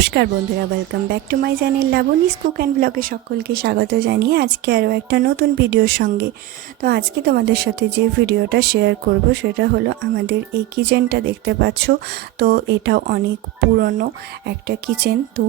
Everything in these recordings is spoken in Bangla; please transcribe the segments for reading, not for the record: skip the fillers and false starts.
নমস্কার বন্ধুরা, welcome back to my channel Laboni's cook and ব্লগে সকলকে স্বাগত জানিয়ে আজকে আরও একটা নতুন ভিডিওর সঙ্গে। তো আজকে তোমাদের সাথে যে ভিডিওটা শেয়ার করব সেটা হলো আমাদের এই কিচেনটা দেখতে পাচ্ছ। তো এটা অনেক পুরনো একটা কিচেন। তো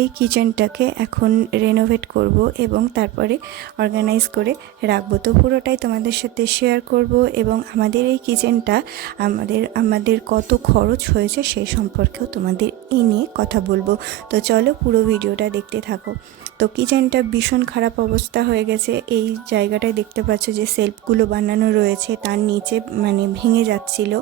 এই কিচেনটাকে এখন রেনোভেট করব এবং তারপরে অর্গানাইজ করে রাখবো। তো পুরোটাই তোমাদের সাথে শেয়ার করব এবং আমাদের এই কিচেনটা আমাদের কত খরচ হয়েছে সেই সম্পর্কেও তোমাদের এই নিয়ে কথা বলবো। তো চলো পুরো ভিডিওটা দেখতে থাকো। তো কিচেনটা ভীষণ খারাপ অবস্থা হয়ে গেছে। এই জায়গাটায় দেখতে পাচ্ছ যে সেলফগুলো বানানো রয়েছে, তার নিচে ভেঙে যাচ্ছিল,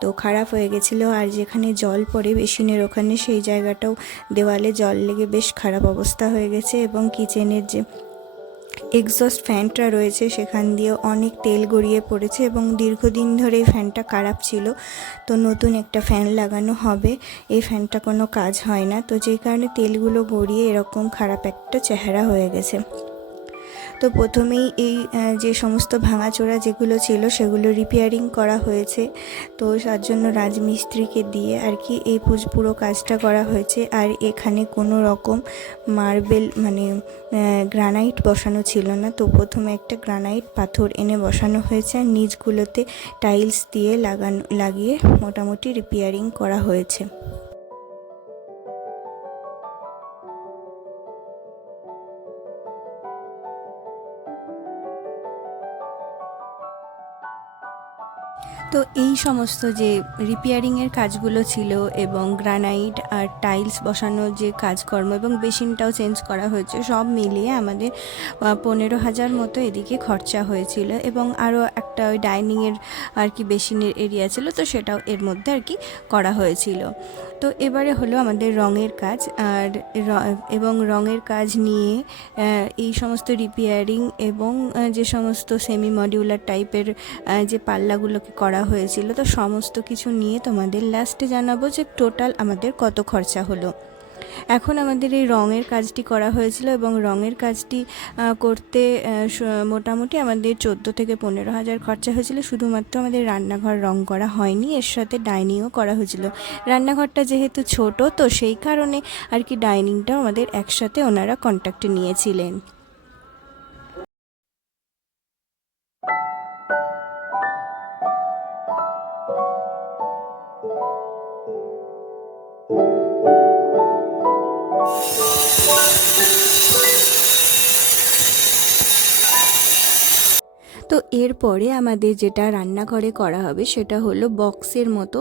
তো খারাপ হয়ে গেছিলো। আর যেখানে জল পড়ে বেসিনের ওখানে, সেই জায়গাটাও দেওয়ালে জল লেগে বেশ খারাপ অবস্থা হয়ে গেছে। এবং কিচেনের যে এক্সস্ট ফ্যানটা রয়েছে সেখান দিয়ে অনেক তেল গড়িয়ে পড়েছে এবং দীর্ঘদিন ধরে এই ফ্যানটা খারাপ ছিল। তো নতুন একটা ফ্যান লাগানো হবে, এই ফ্যানটা কোনো কাজ হয় না, তো যেই কারণে তেলগুলো গড়িয়ে এরকম খারাপ একটা চেহারা হয়ে গেছে। তো প্রথমেই এই যে সমস্ত ভাঙাচোরা যেগুলো ছিল সেগুলো রিপেয়ারিং করা হয়েছে। তো তার জন্য রাজমিস্ত্রিকে দিয়ে আর কি এই পুরো কাজটা করা হয়েছে। আর এখানে কোনো রকম মার্বেল গ্রানাইট বসানো ছিল না। তো প্রথমে একটা গ্রানাইট পাথর এনে বসানো হয়েছে আর নিচগুলোতে টাইলস দিয়ে লাগিয়ে মোটামুটি রিপেয়ারিং করা হয়েছে। তো এই সমস্ত যে রিপেয়ারিংয়ের কাজগুলো ছিল এবং গ্রানাইট আর টাইলস বসানোর যে কাজকর্ম এবং বেসিনটাও চেঞ্জ করা হয়েছে, সব মিলিয়ে আমাদের 15,000 মতো এদিকে খরচা হয়েছিল। এবং আরও একটা ওই ডাইনিংয়ের আর কি বেসিনের এরিয়া ছিল, তো সেটাও এর মধ্যে আর কি করা হয়েছিল। তো এবারে হলো আমাদের রঙের কাজ এবং রঙের কাজ নিয়ে এই সমস্ত রিপেয়ারিং এবং যে সমস্ত সেমি মডিউলার টাইপের যে পাল্লাগুলোকে করা হয়েছিল, তো সমস্ত কিছু নিয়ে তোমাদের লাস্টে জানাবো যে টোটাল আমাদের কত খরচা হলো। এখন আমাদের এই রঙের কাজটি করা হয়েছিল এবং রঙের কাজটি করতে মোটামুটি আমাদের 14 থেকে 15,000 খরচা হয়েছিল। শুধুমাত্র আমাদের রান্নাঘর রং করা হয়নি, এর সাথে ডাইনিংও করা হয়েছিল। রান্নাঘরটা যেহেতু ছোট, তো সেই কারণে আর কি ডাইনিংটাও আমাদের একসাথে ওনারা কন্ট্যাক্টে নিয়েছিলেন। তো এরপরে আমাদের যেটা রান্নাঘরে করা হবে সেটা হলো বক্সের মতো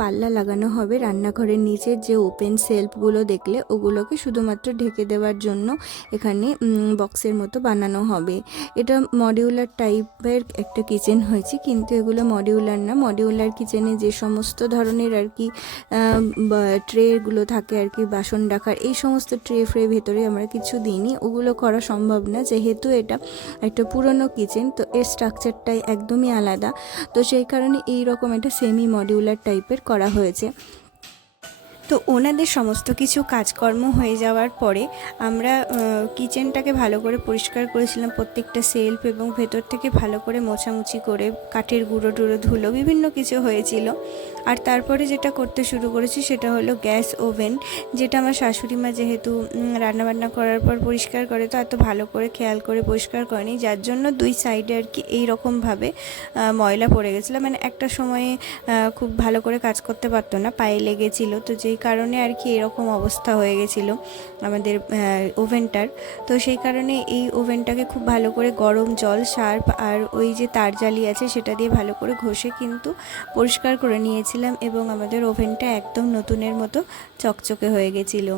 পাল্লা লাগানো হবে। রান্নাঘরের নিচের যে ওপেন সেলফগুলো দেখলে, ওগুলোকে শুধুমাত্র ঢেকে দেওয়ার জন্য এখানে বক্সের মতো বানানো হবে। এটা মডিউলার টাইপের একটা কিচেন হয়েছে, কিন্তু এগুলো মডিউলার না। মডিউলার কিচেনে যে সমস্ত ধরনের আর কি ট্রেগুলো থাকে আর কি বাসন রাখার, এই সমস্ত ট্রে ভেতরে আমরা কিছু দিইনি, ওগুলো করা সম্ভব না যেহেতু এটা একটা পুরনো কিচেন। তো এর স্ট্রাকচারটাই একদমই আলাদা, তো সেই কারণে এই রকম একটা সেমি মডিউলার টাইপের করা হয়েছে। তো ওনাদের সমস্ত কিছু কাজকর্ম হয়ে যাওয়ার পরে আমরা কিচেনটাকে ভালো করে পরিষ্কার করেছিলাম, প্রত্যেকটা সেলফ এবং ভেতর থেকে ভালো করে মোছামুছি করে, কাঠের গুঁড়ো টুড়ো ধুলো বিভিন্ন কিছু হয়েছিল। আর তারপরে যেটা করতে শুরু করেছি সেটা হলো গ্যাস ওভেন, যেটা আমার শাশুড়ি মা যেহেতু রান্নাবান্না করার পর পরিষ্কার করে, তো এত ভালো করে খেয়াল করে পরিষ্কার করেনি, যার জন্য দুই সাইডে আর কি এইরকমভাবে ময়লা পড়ে গেছিলো। একটা সময়ে খুব ভালো করে কাজ করতে পারতো না, পায়ে লেগেছিলো, তো যেই কারণে আর কি এরকম অবস্থা হয়ে গেছিলো আমাদের ওভেনটার। তো সেই কারণে এই ওভেনটাকে খুব ভালো করে গরম জল, সার্ফ আর ওই যে তার জালি আছে সেটা দিয়ে ভালো করে ঘষে কিন্তু পরিষ্কার করে নিয়েছিলাম এবং আমাদের ওভেনটা একদম নতুনের মতো চকচকে হয়ে গেছিলো।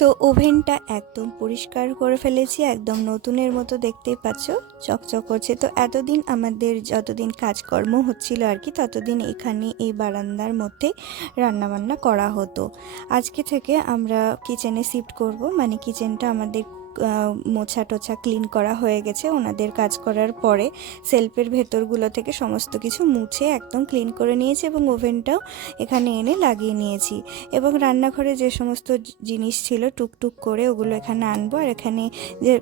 তো ওভেনটা একদম পরিষ্কার করে ফেলেছি, একদম নতুনের মতো দেখতেই পাচ্ছ, চকচক করছে। তো এতদিন আমাদের যতদিন কাজকর্ম হচ্ছিল আর কি, ততদিন এখানে এই বারান্দার মধ্যে রান্নাবান্না করা হতো। আজকে থেকে আমরা কিচেনে শিফট করব, মানে কিচেনটা আমাদের মোছা টোছা ক্লিন করা হয়ে গেছে ওনাদের কাজ করার পরে। সেলফের ভেতরগুলো থেকে সমস্ত কিছু মুছে একদম ক্লিন করে নিয়েছি এবং ওভেনটাও এখানে এনে লাগিয়ে নিয়েছি। এবং রান্নাঘরে যে সমস্ত জিনিস ছিল টুকটুক করে ওগুলো এখানে আনবো। আর এখানে যে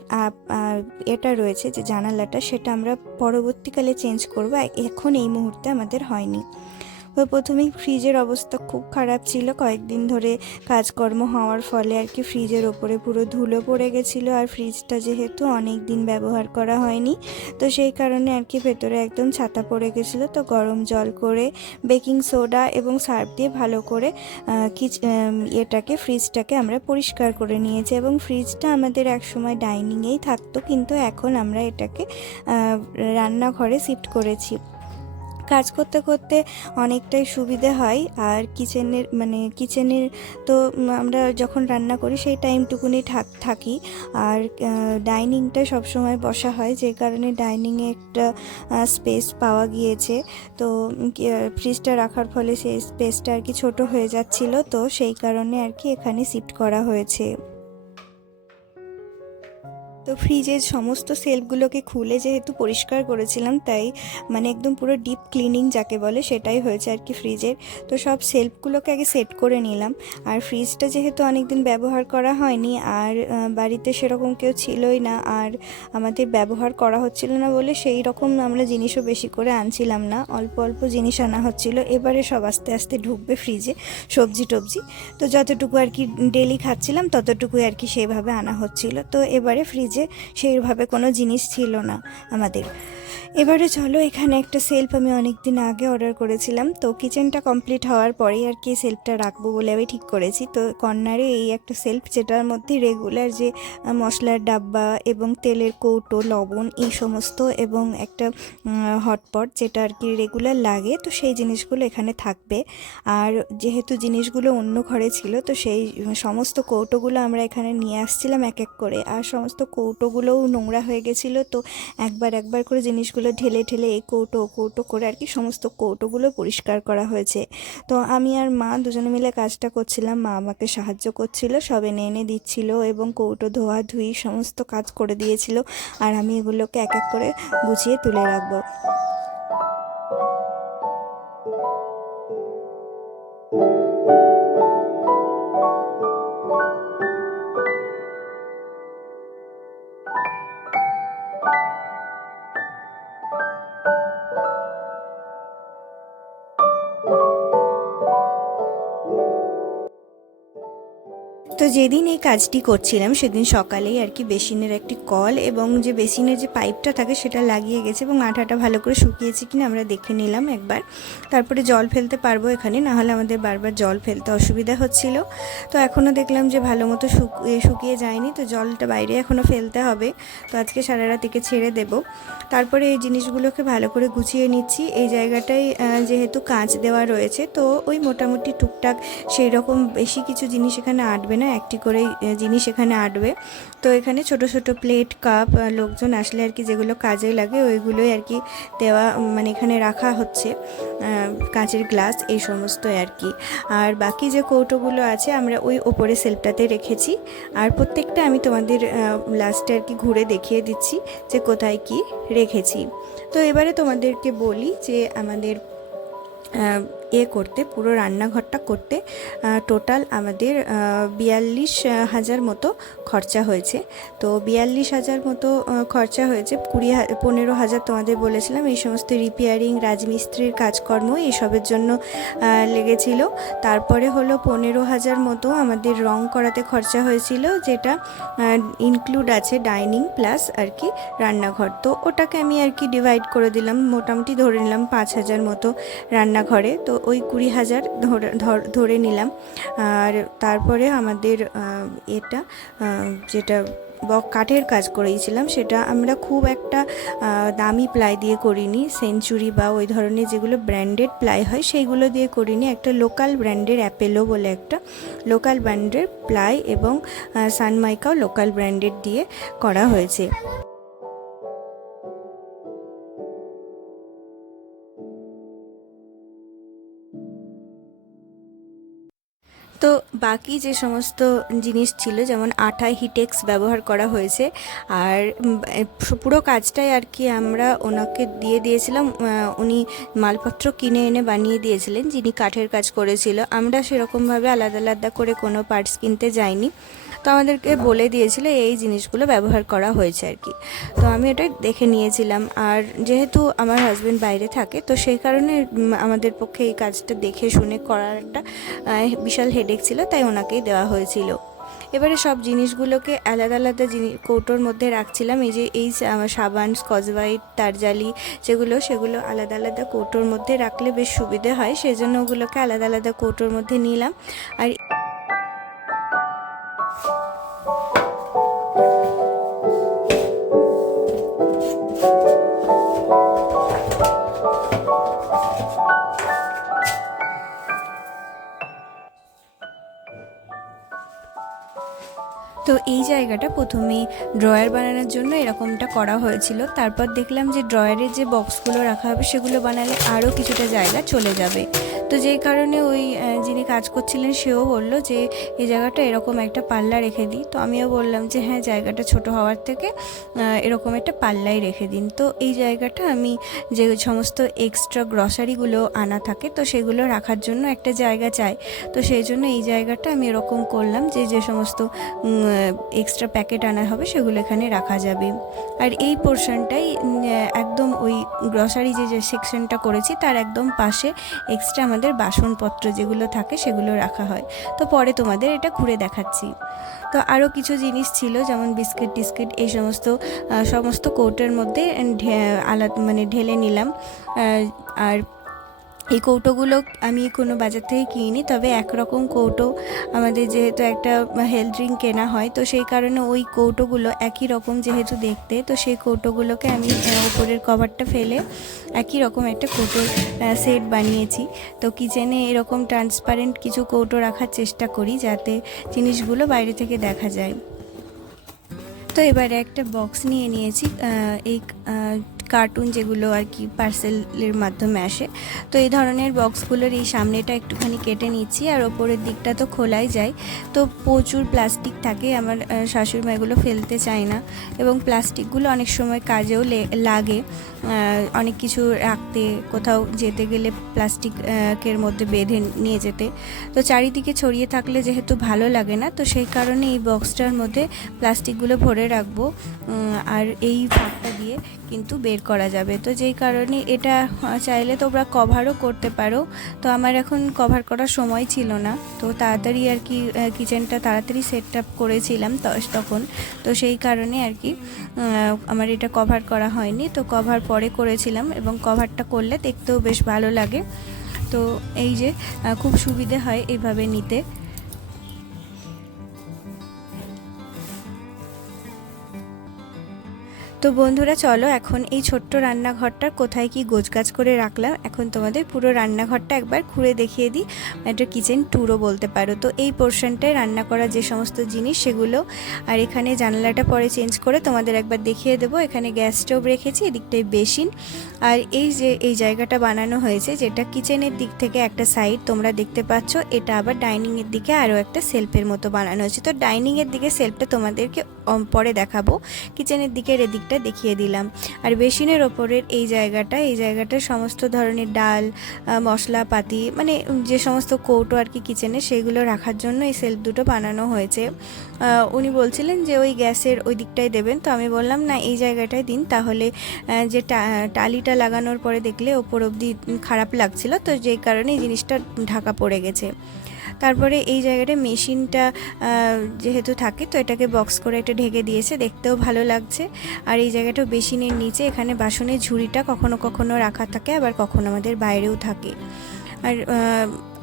এটা রয়েছে যে জানালাটা, সেটা আমরা পরবর্তীকালে চেঞ্জ করবো, এখন এই মুহূর্তে আমাদের হয়নি। তো প্রথমেই ফ্রিজের অবস্থা খুব খারাপ ছিল, কয়েকদিন ধরে কাজকর্ম হওয়ার ফলে আর কি ফ্রিজের ওপরে পুরো ধুলো পড়ে গেছিলো। আর ফ্রিজটা যেহেতু অনেক দিন ব্যবহার করা হয়নি, তো সেই কারণে আর কি ভেতরে একদম ছাতা পড়ে গেছিলো। তো গরম জল করে বেকিং সোডা এবং সার্ফ দিয়ে ভালো করে ফ্রিজটাকে আমরা পরিষ্কার করে নিয়েছি। এবং ফ্রিজটা আমাদের একসময় ডাইনিংয়েই থাকতো, কিন্তু এখন আমরা এটাকে রান্নাঘরে শিফট করেছি। কাজ করতে করতে অনেকটাই সুবিধে হয়। আর কিচেনের তো আমরা যখন রান্না করি সেই টাইমটুকুনি থাকি। আর ডাইনিংটা সবসময় বসা হয়, যে কারণে ডাইনিংয়ে একটা স্পেস পাওয়া গিয়েছে। তো ফ্রিজটা রাখার ফলে সেই স্পেসটা আর কি ছোটো হয়ে যাচ্ছিল, তো সেই কারণে আর কি এখানে শিফট করা হয়েছে। তো ফ্রিজের সমস্ত সেলফগুলোকে খুলে যেহেতু পরিষ্কার করেছিলাম, তাই মানে একদম পুরো ডিপ ক্লিনিং যাকে বলে সেটাই হয়েছে আর কি ফ্রিজের। তো সব সেলফগুলোকে আগে সেট করে নিলাম। আর ফ্রিজটা যেহেতু অনেক দিন ব্যবহার করা হয়নি, আর বাড়িতে সেরকম কেউ ছিলই না, আর আমাদের ব্যবহার করা হচ্ছিল না বলে সেই রকম আমরা জিনিসও বেশি করে আনছিলাম না, অল্প অল্প জিনিস আনা হচ্ছিল। এবারে সব আস্তে আস্তে ঢুকবে ফ্রিজে, সবজি টবজি। তো যতটুকু আর কি ডেলি খাচ্ছিলাম ততটুকুই আর কি সেইভাবে আনা হচ্ছিল। তো এবারে ফ্রিজে সেইভাবে কোনো জিনিস ছিল না আমাদের। এবারে চলো, এখানে একটা সেলফ আমি অনেক দিন আগে অর্ডার করেছিলাম, তো কিচেনটা কমপ্লিট হওয়ার পরেই আর কি সেলফটা রাখবো বলে আমি ঠিক করেছি। তো কর্নারে এই একটা সেলফ, যেটার মধ্যে রেগুলার যে মশলার ডাব্বা এবং তেলের কৌটো, লবণ, এই সমস্ত, এবং একটা হটপট যেটা আর কি রেগুলার লাগে, তো সেই জিনিসগুলো এখানে থাকবে। আর যেহেতু জিনিসগুলো অন্য ঘরে ছিল, তো সেই সমস্ত কৌটোগুলো আমরা এখানে নিয়ে আসছিলাম এক এক করে। আর সমস্ত কৌটোগুলোও নোংরা হয়ে গেছিলো, তো একবার একবার করে জিনিসগুলো ঢেলে ঢেলে এই কৌটো করে আর কি সমস্ত কৌটোগুলো পরিষ্কার করা হয়েছে। তো আমি আর মা দুজনে মিলে কাজটা করছিলাম, মা আমাকে সাহায্য করছিল, সব এনে এনে দিচ্ছিল এবং কৌটো ধোয়া ধুই সমস্ত কাজ করে দিয়েছিল। আর আমি এগুলোকে এক এক করে গুছিয়ে তুলে রাখবো। তো যেদিন এই কাজটি করছিলাম সেদিন সকালেই আর কি বেসিনের একটি কল এবং যে বেসিনের যে পাইপটা থাকে সেটা লাগিয়ে গেছে, এবং আঠাটা ভালো করে শুকিয়েছে কিনা আমরা দেখে নিলাম একবার। তারপরে জল ফেলতে পারবো এখানে, নাহলে আমাদের বারবার জল ফেলতে অসুবিধা হচ্ছিল। তো এখনও দেখলাম যে ভালো মতো শুকিয়ে যায়নি, তো জলটা বাইরে এখনও ফেলতে হবে। তো আজকে সারা রাত একে ছেড়ে দেব। তারপরে এই জিনিসগুলোকে ভালো করে গুছিয়ে নিচ্ছি। এই জায়গাটায় যেহেতু কাঁচ দেওয়া রয়েছে, তো ওই মোটামুটি টুকটাক সেই রকম বেশি কিছু জিনিস এখানে আটবে না, একটি করে জিনিস এখানে আটবে। তো এখানে ছোট ছোট প্লেট, কাপ, লোকজন আসলে আর কি যেগুলো কাজে লাগে ওইগুলোই আর কি দেওয়া, মানে এখানে রাখা হচ্ছে, কাঁচের গ্লাস এই সমস্ত আর কি। আর বাকি যে কৌটোগুলো আছে আমরা ওই ওপরে সেলফটাতে রেখেছি। আর প্রত্যেকটা আমি তোমাদের লাস্টে আর কি ঘুরে দেখিয়ে দিচ্ছি যে কোথায় কি রেখেছি। তো এবারে তোমাদেরকে বলি যে আমাদের করতে পুরো রান্নাঘরটা করতে টোটাল আমাদের 42,000 মতো খরচা হয়েছে। তো 42,000 মতো খরচা হয়েছে। 15,000 তোমাদের বলেছিলাম এই সমস্ত রিপেয়ারিং, রাজমিস্ত্রির কাজকর্ম এইসবের জন্য লেগেছিল। তারপরে হলো 15,000 মতো আমাদের রং করাতে খরচা হয়েছিল, যেটা ইনক্লুড আছে ডাইনিং প্লাস আর কি রান্নাঘর। তো ওটাকে আমি আর কি ডিভাইড করে দিলাম, মোটামুটি ধরে নিলাম 5,000 মতো রান্নাঘরে। তো ওই 20,000 ধরে নিলাম। আর তারপরে আমাদের যেটা কাঠের কাজ করেছিলাম, সেটা আমরা খুব একটা দামি প্লাই দিয়ে করিনি, সেঞ্চুরি বা ওই ধরনের যেগুলো ব্র্যান্ডেড প্লাই হয় সেইগুলো দিয়ে করিনি। একটা লোকাল ব্র্যান্ডের অ্যাপেলো বলে একটা লোকাল ব্র্যান্ডের প্লাই এবং সানমাইকাও লোকাল ব্র্যান্ডেড দিয়ে করা হয়েছে। তো বাকি যে সমস্ত জিনিস ছিল, যেমন আঠায় হিটেক্স ব্যবহার করা হয়েছে, আর পুরো কাজটাই আর কি আমরা ওনাকে দিয়ে দিয়েছিলাম। উনি মালপত্র কিনে এনে বানিয়ে দিয়েছিলেন, যিনি কাঠের কাজ করেছিল। আমরা সেরকমভাবে আলাদা আলাদা করে কোনো পার্টস কিনতে যাইনি, তো আমাদেরকে বলে দিয়েছিল এই জিনিসগুলো ব্যবহার করা হয়েছে আর কি। তো আমি ওটা দেখে নিয়েছিলাম, আর যেহেতু আমার হাজব্যান্ড বাইরে থাকে, তো সেই কারণে আমাদের পক্ষে এই কাজটা দেখে শুনে করার একটা বিশাল হেডেক ছিল, তাই ওনাকেই দেওয়া হয়েছিল। এবারে সব জিনিসগুলোকে আলাদা আলাদা কৌটোর মধ্যে রাখছিলাম। এই যে এই সাবান, স্কচ ব্রাইট, তারজালি সেগুলো আলাদা আলাদা কৌটোর মধ্যে রাখলে বেশ সুবিধে হয়, সেজন্য ওগুলোকে আলাদা আলাদা কৌটোর মধ্যে নিলাম। আর তো এই জায়গাটা প্রথমেই ড্রয়ার বানানোর জন্য এরকমটা করা হয়েছিল। তারপর দেখলাম যে ড্রয়ারের যে বক্সগুলো রাখা হবে সেগুলো বানালে আরও কিছুটা জায়গা চলে যাবে। তো যেই কারণে ওই যিনি কাজ করছিলেন সেও বলল যে এই জায়গাটা এরকম একটা পাল্লা রেখে দিই। তো আমিও বললাম যে হ্যাঁ, জায়গাটা ছোট হওয়ার থেকে এরকম একটা পাল্লাই রেখে দিন। তো এই জায়গাটা আমি যে সমস্ত এক্সট্রা গ্রসারিগুলো আনা থাকে, তো সেগুলো রাখার জন্য একটা জায়গা চাই। তো সেই জন্য এই জায়গাটা আমি এরকম করলাম যে সমস্ত এক্সট্রা প্যাকেট আনা হবে সেগুলো এখানে রাখা যাবে। আর এই পোর্শনটাই একদম ওই গ্রসারি যে সেকশনটা করেছি তার একদম পাশে এক্সট্রা আমাদের বাসনপত্র যেগুলো থাকে সেগুলো রাখা হয়। তো পরে তোমাদের এটা ঘুরে দেখাচ্ছি। তো আরও কিছু জিনিস ছিল, যেমন বিস্কিট টিস্কিট, এই সমস্ত কৌটোর মধ্যে আলাদা মানে ঢেলে নিলাম। আর এই কৌটোগুলো আমি কোনো বাজার থেকে কিনি, তবে একরকম কৌটো আমাদের যেহেতু একটা হেলথ ড্রিঙ্ক কেনা হয়, তো সেই কারণে ওই কৌটোগুলো একই রকম যেহেতু দেখতে, তো সেই কৌটোগুলোকে আমি ওপরের কভারটা ফেলে একই রকম একটা কৌটোর সেট বানিয়েছি। তো কিচেনে এরকম ট্রান্সপারেন্ট কিছু কৌটো রাখার চেষ্টা করি যাতে জিনিসগুলো বাইরে থেকে দেখা যায়। তো এবারে একটা বক্স নিয়ে নিয়েছি, এই কার্টুন যেগুলো আর কি পার্সেলের মাধ্যমে আসে, তো এই ধরনের বক্সগুলোর এই সামনেটা একটুখানি কেটে নিচ্ছি, আর ওপরের দিকটা তো খোলাই যায়। তো প্রচুর প্লাস্টিক থাকে, আমার শাশুড়িমা এগুলো ফেলতে চায় না, এবং প্লাস্টিকগুলো অনেক সময় কাজেও লাগে। অনেক কিছু রাখতে, কোথাও যেতে গেলে প্লাস্টিকের মধ্যে বেঁধে নিয়ে যেতে, তো চারিদিকে ছড়িয়ে থাকলে যেহেতু ভালো লাগে না, তো সেই কারণে এই বক্সটার মধ্যে প্লাস্টিকগুলো ভরে রাখবো। আর এই ফাঁকটা দিয়ে কিন্তু বের করা যাবে, তো যেই কারণে এটা চাইলে তোমরা কভারও করতে পারো। তো আমার এখন কভার করার সময় ছিল না, তো তাড়াতাড়ি আর কি কিচেনটা তাড়াতাড়ি সেট আপ করেছিলাম তখন, তো সেই কারণে আর কি আমার এটা কভার করা হয়নি। তো কভার পরে করেছিলাম, এবং কভারটা করলে দেখতেও বেশ ভালো লাগে। তো এই যে খুব সুবিধে হয় এইভাবে নিতে। তো বন্ধুরা চলো, এখন এই ছোট্ট রান্নাঘরটার কোথায় কি গোছগাছ করে রাখলাম, এখন তোমাদের পুরো রান্নাঘরটা একবার ঘুরে দেখিয়ে দিই। একটা কিচেন ট্যুরও বলতে পারো। তো এই পোর্শনটায় রান্না করা যে সমস্ত জিনিস সেগুলো, আর এখানে জানালাটা পরে চেঞ্জ করে তোমাদের একবার দেখিয়ে দেবো। এখানে গ্যাস স্টোভ রেখেছি, এদিকটায় বেসিন, আর এই জায়গাটা বানানো হয়েছে যেটা কিচেনের দিক থেকে একটা সাইড তোমরা দেখতে পাচ্ছ, এটা আবার ডাইনিংয়ের দিকে আরও একটা সেলফের মতো বানানো হয়েছে। তো ডাইনিংয়ের দিকে সেলফটা তোমাদেরকে পরে দেখাবো, কিচেনের দিকের এদিকটা দেখিয়ে দিলাম। আর বেসিনের ওপরের এই জায়গাটা সমস্ত ধরনের ডাল, মশলাপাতি, মানে যে সমস্ত কৌটো আর কি কিচেনে, সেগুলো রাখার জন্য এই সেলফ দুটো বানানো হয়েছে। উনি বলছিলেন যে ওই গ্যাসের ওই দিকটায় দেবেন, তো আমি বললাম না, এই জায়গাটায় দিন, তাহলে যে টালিটা লাগানোর পরে দেখলে ওপর অবধি খারাপ লাগছিল, তো যেই কারণে এই জিনিসটা ঢাকা পড়ে গেছে। তারপরে এই জায়গাটা মেশিনটা যেহেতু থাকে, তো এটাকে বক্স করে এটা ঢেকে দিয়েছে, দেখতেও ভালো লাগছে। আর এই জায়গাটাও বেসিনের নিচে, এখানে বাসনের ঝুড়িটা কখনো কখনো রাখা থাকে, আবার কখনো আমাদের বাইরেও থাকে। আর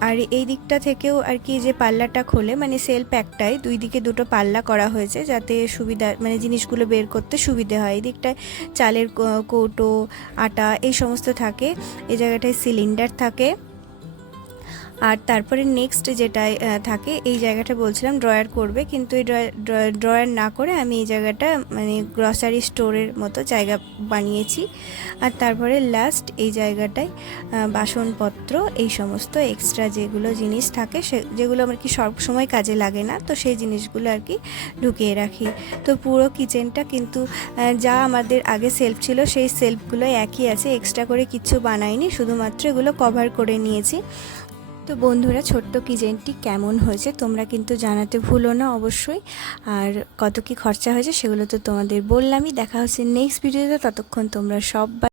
আর এই দিকটা থেকেও আর কি যে পাল্লাটা খোলে, মানে সেলফ একটাই, দুই দিকে দুটো পাল্লা করা হয়েছে যাতে সুবিধা, মানে জিনিসগুলো বের করতে সুবিধে হয়। এই দিকটায় চালের কৌটো, আটা এই সমস্ত থাকে, এই জায়গাটায় সিলিন্ডার থাকে। আর তারপরে নেক্সট যেটা থাকে, এই জায়গাটা বলছিলাম ড্রয়ার করবে, কিন্তু এই ড্রয়ার না করে আমি এই জায়গাটা মানে গ্রসারি স্টোরের মতো জায়গা বানিয়েছি। আর তারপরে লাস্ট এই জায়গাটায় বাসনপত্র, এই সমস্ত এক্সট্রা যেগুলো জিনিস থাকে যেগুলো আমার কি সব সময় কাজে লাগে না, তো সেই জিনিসগুলো আর কি ঢুকিয়ে রাখি। তো পুরো কিচেনটা কিন্তু যা আমাদের আগে সেলফ ছিল সেই সেলফগুলো একই আছে, এক্সট্রা করে কিছু বানাইনি, শুধুমাত্র এগুলো কভার করে নিয়েছি। তো বন্ধুরা, ছোট্ট কিচেনটি কেমন হয়েছে তোমরা কিন্তু জানাতে ভুলো না অবশ্যই। আর কত কি খরচা হয়েছে সেগুলো তো তোমাদের বললামই। দেখা হচ্ছে নেক্সট ভিডিওতে, ততক্ষণ তোমরা সবাই